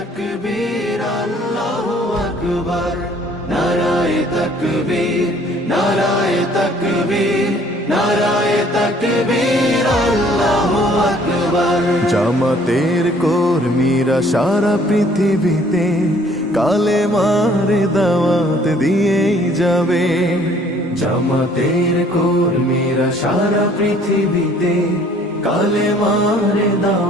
তকবীর, আল্লাহু আকবার। তকবীর তকবীর তকবীর জামাতের কর্মীরা সারা পৃথিবীতে কালে মারে দাওয়াত দিয়েই যাবে। জামাতের কর্মীরা সারা পৃথিবীতে কালে মারে দাওয়াত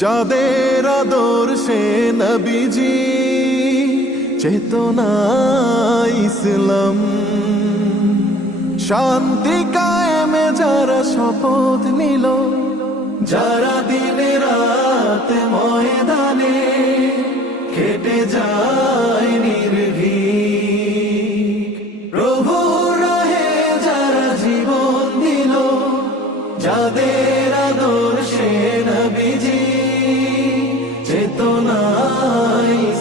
যাদের আদর্শে নবীজি, চেতনা ইসলাম। শান্তি কায়েমে যারা শপথ নিল, যারা দিনে রাত ময়দানে খেটে যায়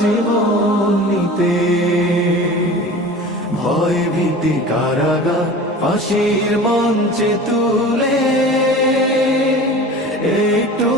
জীবন নিতে। ভয় ভীতি কারাগার ফাঁসির মঞ্চে তুলে। একটু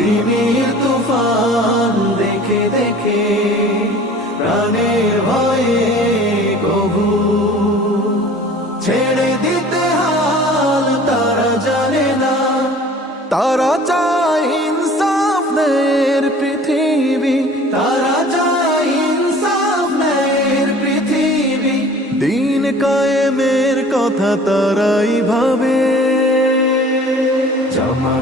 তিমির তুফান দেখে দেখে প্রাণের ভয়ে কবু। ছেড়ে দিতে হাল তারা জানে না। তারা চায় ইনসাফ নের পৃথিবী। তারা চায় ইনসাফ নের পৃথিবী। দিন কায়েমের কথা তারাই ভাবে।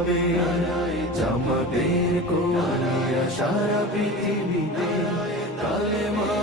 যাবে জামাতের কোয়ালিয়া সারা পৃথিবীতে কালেমা